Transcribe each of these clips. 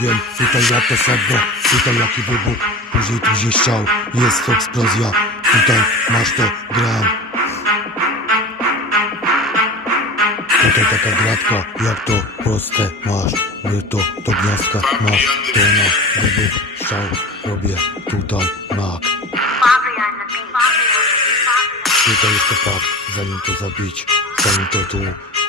powiem Tutaj ja to sedno, tutaj jaki wybuch Później tu strzał, jest eksplozja. Tutaj masz to, gram. Tutaj taka gratka, jak to proste masz. My to do gniazdka masz. To na wybuch strzał robię tutaj mak. Tutaj jeszcze fakt, zanim to zabić Zanim to tu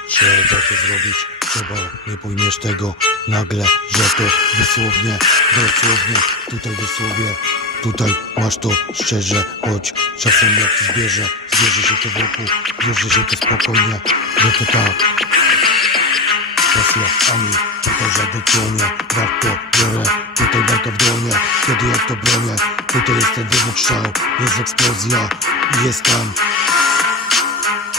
trzeba to zrobić Trzeba, nie pojmiesz tego. Nagle, że to dosłownie Dosłownie, tutaj dosłownie Tutaj masz to szczerze, choć czasem jak zbierze Zbierze się to wokół, zbierze się to spokojnie Że to tak Presja, ani tutaj żadnej dłonie Warto, biorę, tutaj bajka w dłonie Kiedy jak to bronię Tutaj jest ten wybuch strzał Jest eksplozja i jest tam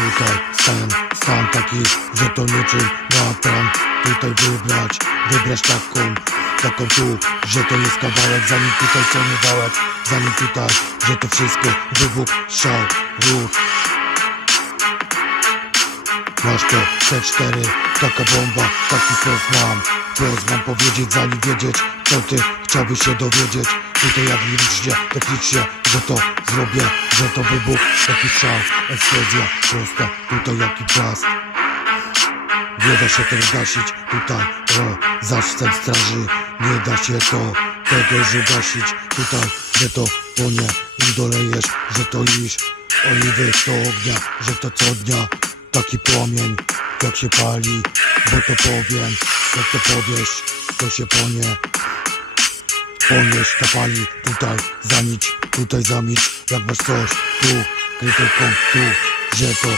Tutaj stan, stan taki, że to niczym ma tam Tutaj wybrać, wybrać taką Taką tu, że to jest kawałek Zanim tutaj co nie wałek Zanim tutaj, że to wszystko Wybuch, strzał, ruch Masz to C4, taka bomba, taki prost mam. Prost mam powiedzieć, zanim wiedzieć Co ty chciałbyś się dowiedzieć. Tutaj jak licznie, technicznie Że to zrobię, że to wybuch. Taki strzał, eksplozja Prosta, tutaj jaki plast nie da się tego gasić tutaj, o, zaszczep straży. Nie da się to, tego już ugasić tutaj, że to płonie i dolejesz, że to iż Oliwy do ognia, że to co dnia Taki płomień, jak się pali, bo to powiem Jak to powiesz, to się ponie. Ponieś to pali, tutaj zamić, tutaj zamić Jak masz coś, tu, krytyką, tu Że to